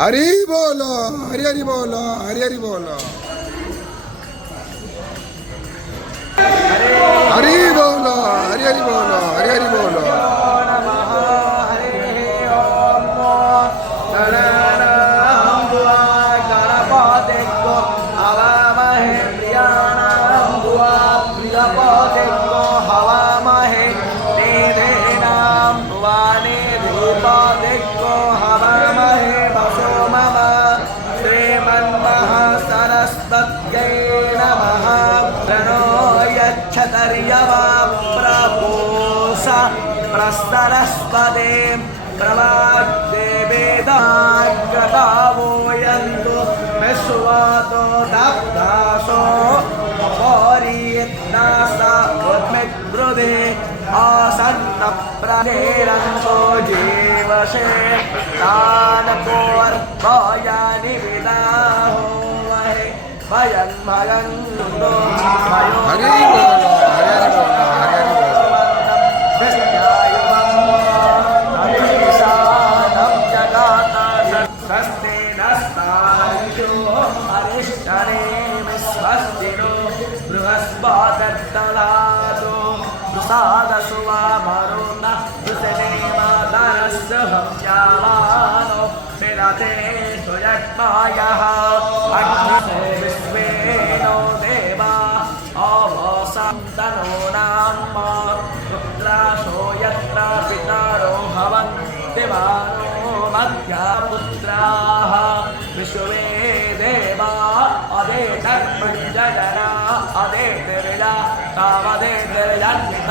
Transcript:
हरि बोलो हरि हरि बोलो हरि हरि बोलो हरि बोलो हरि हरि बोलो हरि हरि बोलो प्रस्तरस्पदे प्रवादेवेदाग्रतावोयन्तु विश्वातो दब्धासो पौरीत्नासा उद्मिग्रुदे आसन्नप्रनेरन्तो जीवसे तानपोर्भयानि विदाहो वहे भयं भयन्तु भयो हरि बोलो हरि हरि बोलो हरि हरि बोलो स्वस्तिनो बृहस्पतिर्दधातु प्रसादसुवामरुण दुसनेमादरस्सहस्यामानो विदते सुयज्ञायः अग्निसे विश्वेनो देवा अवसन्तनो नाम पुत्राशो यत्र पितरो भवन्ति मानो मध्यपुत्राः विश्वे देवा अदे धर्मञ्जना अदे तिर्ला तावदे तिर्यन्तं